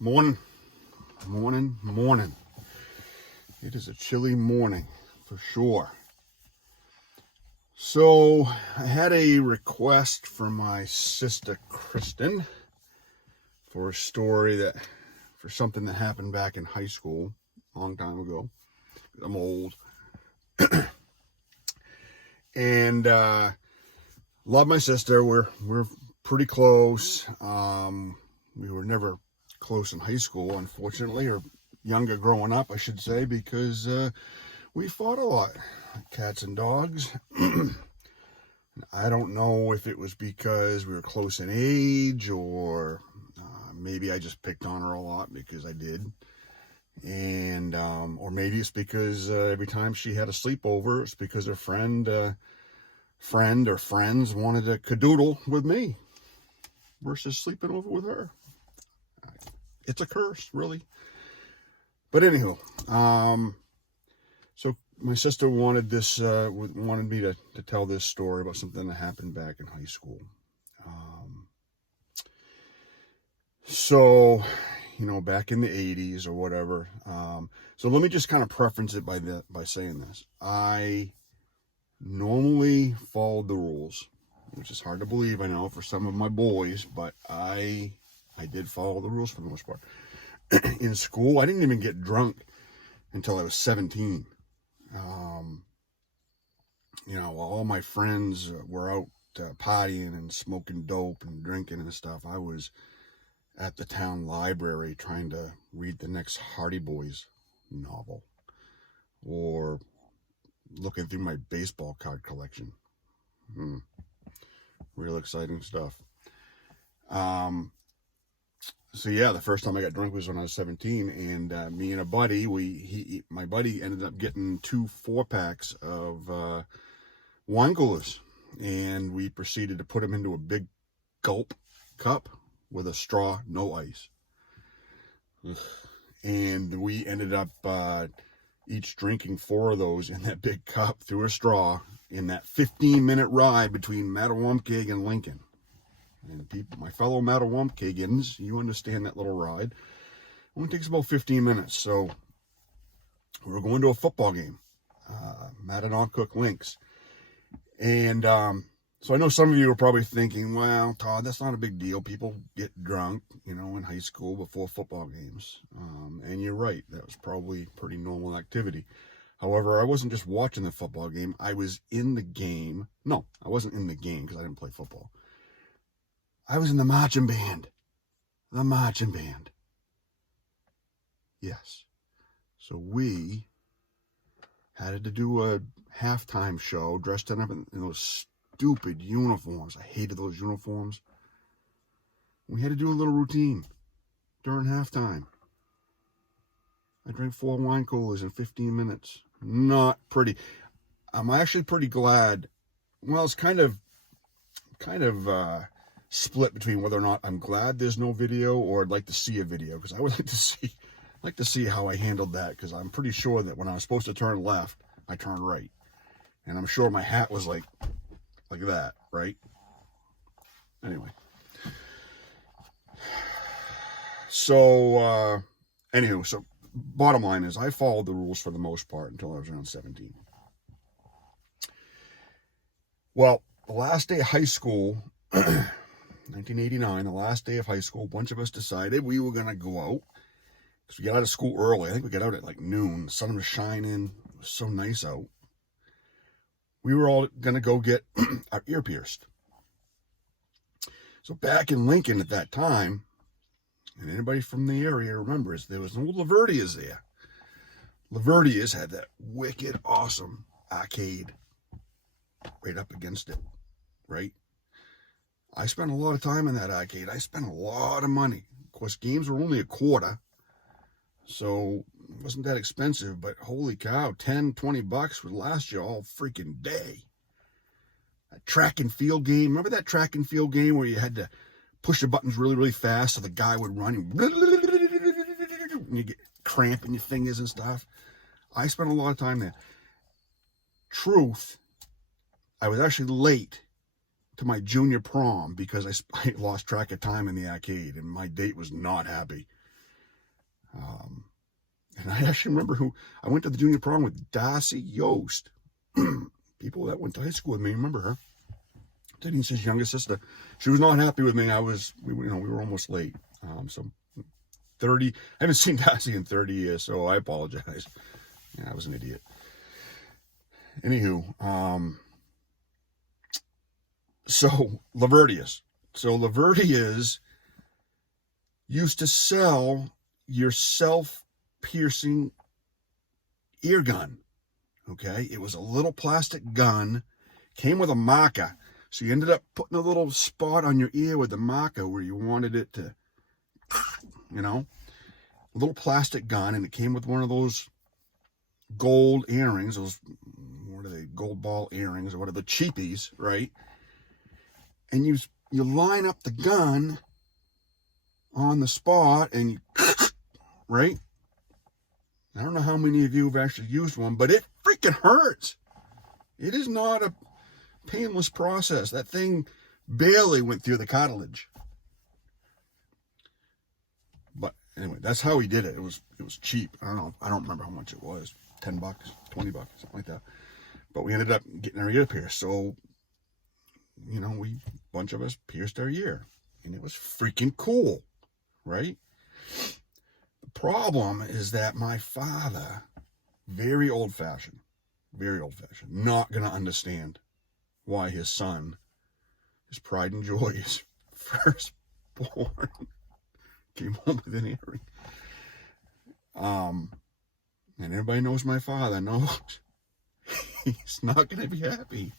Morning, morning. It is a chilly morning for sure. So I had a request from my sister Kristen for a story for something that happened back in high school a long time ago. I'm old. And love my sister. We're pretty close. We were never close in high school, unfortunately, or younger growing up, I should say, because we fought a lot, cats and dogs. I don't know if it was because we were close in age, or maybe I just picked on her a lot because I did. And or maybe it's because every time she had a sleepover, it's because her friend or friends wanted to cadoodle with me versus sleeping over with her. It's a curse, really. But anywho, so my sister wanted me to tell this story about something that happened back in high school. So, back in the 80s or whatever. So let me just kind of preference it by saying this. I normally followed the rules, which is hard to believe, I know, for some of my boys, but I did follow the rules for the most part. In school, I didn't even get drunk until I was 17. While all my friends were out partying and smoking dope and drinking and stuff, I was at the town library trying to read the next Hardy Boys novel or looking through my baseball card collection. Real exciting stuff. So yeah, the first time I got drunk was when I was 17, and me and a buddy, my buddy ended up getting 2 4-packs of wine coolers, and we proceeded to put them into a big gulp cup with a straw, no ice. And we ended up each drinking 4 of those in that big cup through a straw in that 15-minute ride between Mattawamkeag and Lincoln. And people, my fellow Mattawamkeagans, you understand that little ride. It only takes about 15 minutes. So we were going to a football game, Mattawamkeag Lynx. And so I know some of you are probably thinking, well, Todd, that's not a big deal. People get drunk, in high school before football games. And you're right. That was probably pretty normal activity. However, I wasn't just watching the football game. I was in the game. No, I wasn't in the game because I didn't play football. I was in the marching band. The marching band. Yes. So we had to do a halftime show dressed up in those stupid uniforms. I hated those uniforms. We had to do a little routine during halftime. I drank 4 wine coolers in 15 minutes. Not pretty. I'm actually pretty glad. Well, it's kind of split between whether or not I'm glad there's no video or I'd like to see a video, because I would like to see how I handled that, because I'm pretty sure that when I was supposed to turn left, I turned right. And I'm sure my hat was like that, right? Anyway. So, so bottom line is I followed the rules for the most part until I was around 17. Well, the last day of high school, 1989, the last day of high school, a bunch of us decided we were going to go out. Because we got out of school early. I think we got out at like noon. The sun was shining. It was so nice out. We were all going to go get our ear pierced. So back in Lincoln at that time, and anybody from the area remembers, there was no Laverdia's there. Laverdia's had that wicked awesome arcade right up against it, right? I spent a lot of time in that arcade. I spent a lot of money. Of course, games were only $0.25, so it wasn't that expensive, but holy cow, $10-$20 would last you all freaking day. A track and field game. Remember that track and field game where you had to push the buttons really, really fast so the guy would run and you get cramp in your fingers and stuff? I spent a lot of time there. Truth, I was actually late to my junior prom because I lost track of time in the arcade, and my date was not happy. And I actually remember I went to the junior prom with Darcy Yost. People that went to high school with me remember her. Denny's his youngest sister. She was not happy with me. We were almost late. So 30, I haven't seen Darcy in 30 years, so I apologize. Yeah, I was an idiot. Anywho, so Lavertius. So Lavertius used to sell your self-piercing ear gun. Okay, it was a little plastic gun, came with a marker. So you ended up putting a little spot on your ear with the marker where you wanted it to, a little plastic gun, and it came with one of those gold earrings, what are they, gold ball earrings, or what are the cheapies, right? And you line up the gun on the spot, and you, right? I don't know how many of you have actually used one, but it freaking hurts. It is not a painless process. That thing barely went through the cartilage. But anyway, that's how he did it. It was cheap. I don't remember how much it was. $10, $20, something like that. But we ended up getting our ear pierced. So, a bunch of us pierced our ear. And it was freaking cool, right? The problem is that my father, very old-fashioned, not going to understand why his son, his pride and joy, his firstborn, came home with an earring. And everybody knows my father knows he's not going to be happy.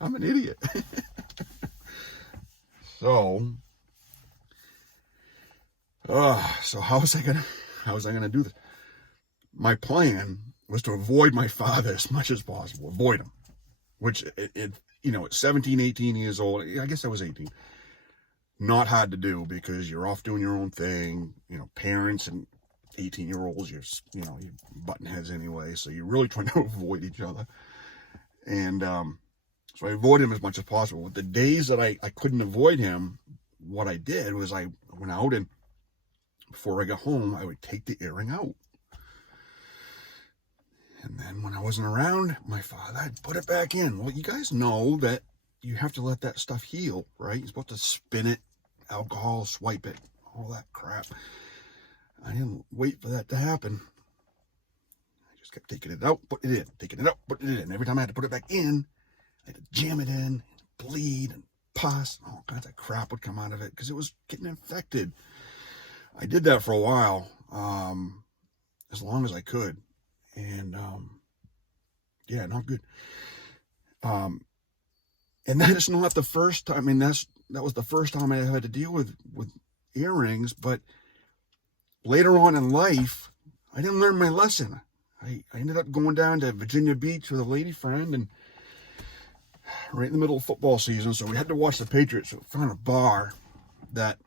I'm an idiot. So how was I gonna do this? My plan was to avoid my father as much as possible, avoid him. Which at 17, 18 years old, I guess I was 18. Not hard to do because you're off doing your own thing. Parents and 18-year-olds, you're button heads anyway, so you're really trying to avoid each other. And so I avoided him as much as possible. But the days that I couldn't avoid him, what I did was I went out, and before I got home, I would take the earring out. And then when I wasn't around my father, I'd put it back in. Well, you guys know that you have to let that stuff heal, right? You're supposed to spin it, alcohol, swipe it, all that crap. I didn't wait for that to happen. I just kept taking it out, putting it in, taking it out, putting it in. Every time I had to put it back in, I had to jam it in, bleed, and pus, and all kinds of crap would come out of it because it was getting infected. I did that for a while, as long as I could. And, not good. And that is not the first time. I mean, that was the first time I had to deal with earrings, but later on in life, I didn't learn my lesson. I ended up going down to Virginia Beach with a lady friend, and right in the middle of football season, so we had to watch the Patriots. So we found a bar that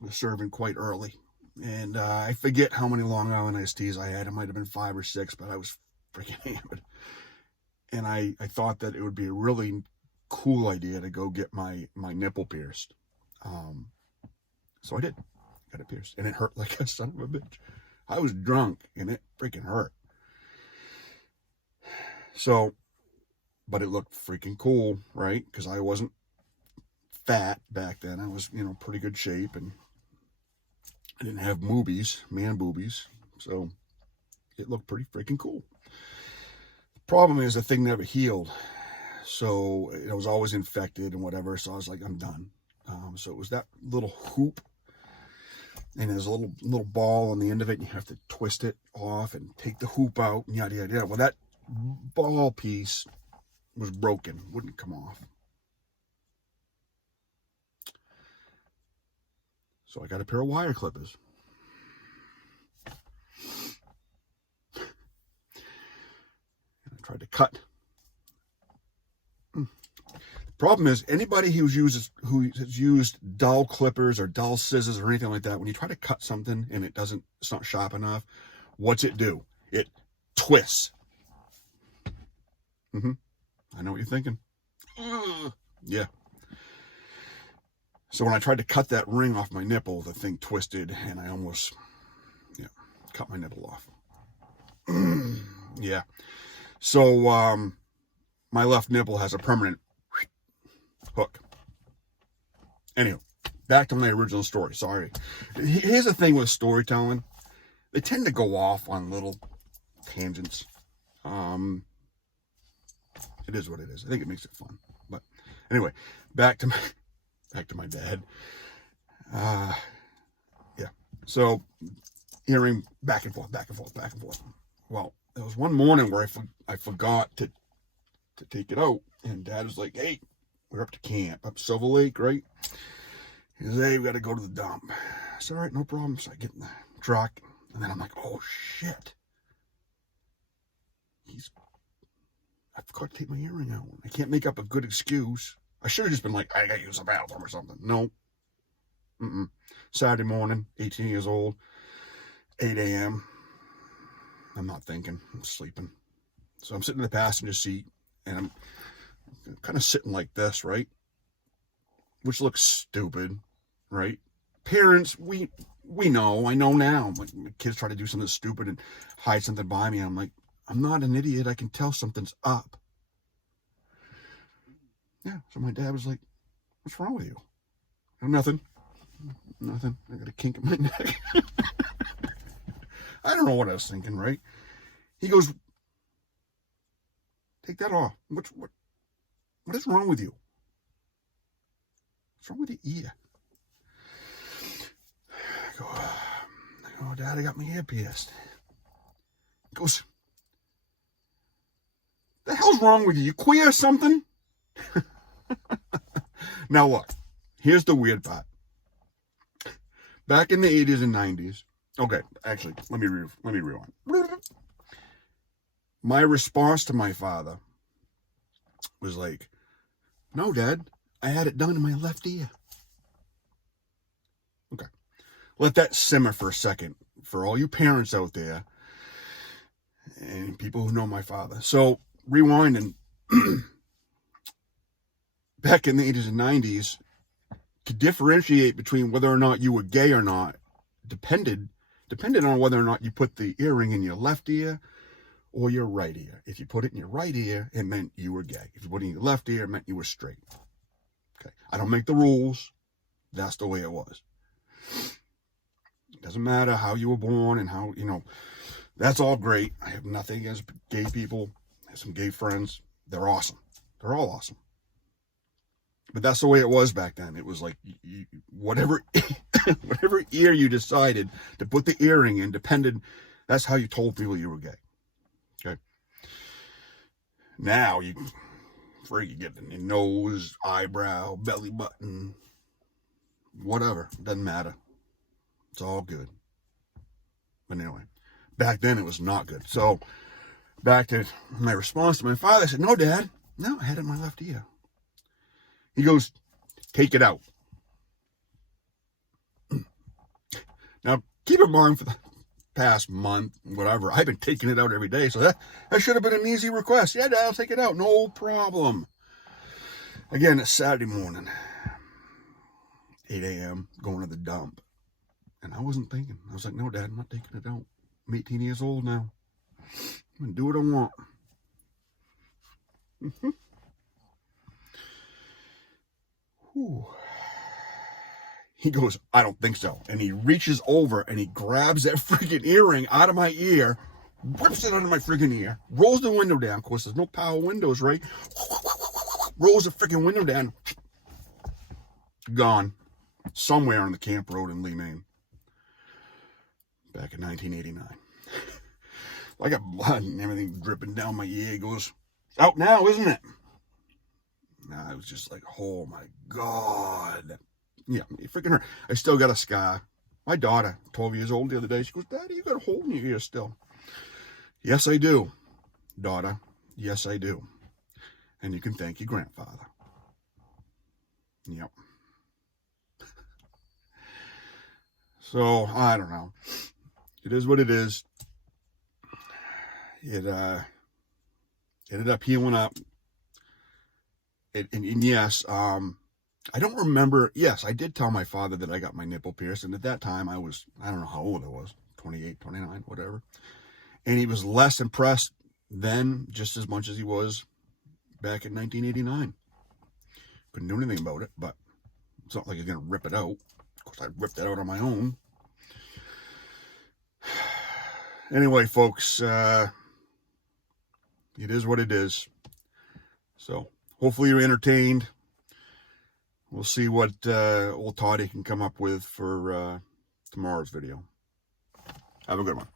was serving quite early. And I forget how many Long Island iced teas I had. It might have been 5 or 6, but I was freaking hammered. And I thought that it would be a really cool idea to go get my nipple pierced. So I did. Got it pierced. And it hurt like a son of a bitch. I was drunk, and it freaking hurt. So, but it looked freaking cool, right? Because I wasn't fat back then. I was, pretty good shape, and I didn't have man boobies, so it looked pretty freaking cool. The problem is the thing never healed, so it was always infected and whatever, so I was like, I'm done. So it was that little hoop, and there's a little ball on the end of it, and you have to twist it off and take the hoop out, and yada, yada, yada. Well, that ball piece was broken, wouldn't come off. So I got a pair of wire clippers. And I tried to cut. The problem is, anybody who has used dull clippers or dull scissors or anything like that, when you try to cut something and it's not sharp enough, what's it do? It twists. I know what you're thinking. Yeah. So when I tried to cut that ring off my nipple, the thing twisted and I almost, cut my nipple off. Yeah. So my left nipple has a permanent hook. Anyway, back to my original story. Sorry. Here's the thing with storytelling. They tend to go off on little tangents. It is what it is. I think it makes it fun. But anyway, back to my dad. Yeah. So hearing back and forth. Well, there was one morning where I forgot to take it out, and Dad was like, "Hey, we're up to camp, up Silver Lake, right?" He goes, "Hey, we got to go to the dump." I said, "All right, no problem." So I get in the truck, and then I'm like, "Oh shit, I forgot to take my earring out. I can't make up a good excuse. I should have just been like, I gotta use the bathroom or something." No. Saturday morning, 18 years old, 8 a.m. I'm not thinking. I'm sleeping. So I'm sitting in the passenger seat, and I'm kind of sitting like this, right? Which looks stupid, right? Parents, we know. I know now. My kids try to do something stupid and hide something by me. I'm like, I'm not an idiot. I can tell something's up. Yeah. So my dad was like, "What's wrong with you?" Nothing. I got a kink in my neck. I don't know what I was thinking, right? He goes, "Take that off. What is wrong with you? What's wrong with your ear?" I go, "Dad, I got my ear pierced." He goes, "The hell's wrong with you? You queer or something?" Now look, here's the weird part. Back in the 80s and 90s, okay, actually, let me rewind. My response to my father was like, "No, Dad, I had it done in my left ear." Okay, let that simmer for a second for all you parents out there and people who know my father. So, rewinding, back in the 80s and 90s, to differentiate between whether or not you were gay or not depended on whether or not you put the earring in your left ear or your right ear. If you put it in your right ear, it meant you were gay. If you put it in your left ear, it meant you were straight. Okay, I don't make the rules. That's the way it was. It doesn't matter how you were born and how, that's all great. I have nothing against gay people. I have some gay friends. They're awesome. They're all awesome. But that's the way it was back then. It was like whatever ear you decided to put the earring in that's how you told people you were gay. Okay. Now you get it in your nose, eyebrow, belly button, whatever. Doesn't matter. It's all good. But anyway, back then it was not good. So back to my response to my father, I said, "No, Dad. No, I had it in my left ear." He goes, "Take it out." Now, keep in mind for the past month, whatever, I've been taking it out every day. So that should have been an easy request. "Yeah, Dad, I'll take it out. No problem." Again, it's Saturday morning, 8 a.m., going to the dump. And I wasn't thinking. I was like, "No, Dad, I'm not taking it out. I'm 18 years old now. I'm going to do what I want." He goes, "I don't think so." And he reaches over and he grabs that freaking earring out of my ear, whips it out of my freaking ear, rolls the window down. Of course, there's no power windows, right? Rolls the freaking window down. Gone. Somewhere on the camp road in Lee, Maine. Back in 1989. I got blood and everything dripping down my ear. He goes, "It's out now, isn't it?" I was just like, oh my God. Yeah, it freaking hurt. I still got a scar. My daughter, 12 years old the other day, she goes, "Daddy, you got a hole in your ear still." Yes, I do, daughter. Yes, I do. And you can thank your grandfather. Yep. So, I don't know. It is what it is. It ended up healing up. And yes, I don't remember. Yes, I did tell my father that I got my nipple pierced. And at that time, I don't know how old I was, 28, 29, whatever. And he was less impressed then, just as much as he was back in 1989. Couldn't do anything about it, but it's not like he's going to rip it out. Of course, I ripped it out on my own. Anyway, folks, it is what it is. So hopefully you're entertained. We'll see what old Todd can come up with for tomorrow's video. Have a good one.